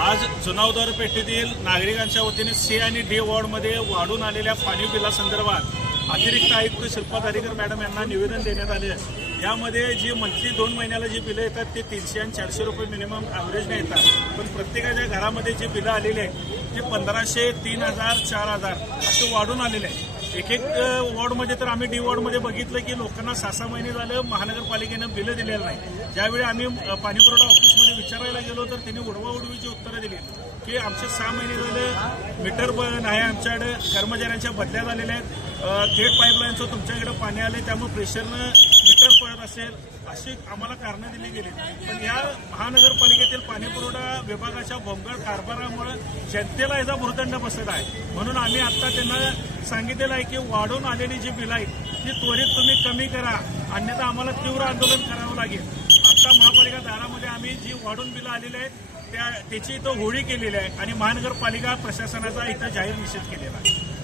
आज जुनावदार पेठेतील नागरिकांच्या वतीने सी आणि डी वॉर्डमध्ये वाढून आलेल्या पाणी बिलासंदर्भात अतिरिक्त आयुक्त शिल्पा धारीकर मॅडम यांना निवेदन देण्यात आले। यामध्ये जी मंथली 2 महिन्याला जी बिलं येतात ते 300 आणि 400 रुपये मिनिमम ॲव्हरेजने येतात, पण प्रत्येकाच्या घरामध्ये जी बिलं आलेली आहेत ते 1500, 3000, 4000 असे वाढून आलेले आहेत। एक वॉर्डमध्ये तर आम्ही डी वॉर्डमध्ये बघितलं की लोकांना 6-6 महिने झालं महानगरपालिकेनं बिलं दिलेलं नाही। ज्यावेळी आम्ही पाणीपुरवठा ऑफिसमध्ये विचारायला गेलो तर त्यांनी उडवाउडवीची उत्तरं दिली की आमचे 6 महिने झाले मीटर नाही, आमच्याकडे कर्मचाऱ्यांच्या बदल्या झालेल्या आहेत, थेट पाईपलाईनचं तुमच्याकडे पाणी आले त्यामुळे प्रेशरनं मीटर पडत असेल अशी आम्हाला कारणं दिली गेली। पण या महानगरपालिकेतील पाणीपुरवठा विभागाच्या भोंगळ कारभारामुळे जनतेला याचा भुर्दंड बसत आहे। म्हणून आम्ही आता त्यांना सांगितलेलं आहे की वाढून आलेली जी बिलं आहेत ती त्वरित तुम्ही कमी करा, अन्यथा आम्हाला तीव्र आंदोलन करावं लागेल। आता महापालिका दारामध्ये आम्ही जी वाढून बिलं आलेली आहेत त्याची इथं होळी केलेली आहे आणि महानगरपालिका प्रशासनाचा इथं जाहीर निषेध केलेला आहे।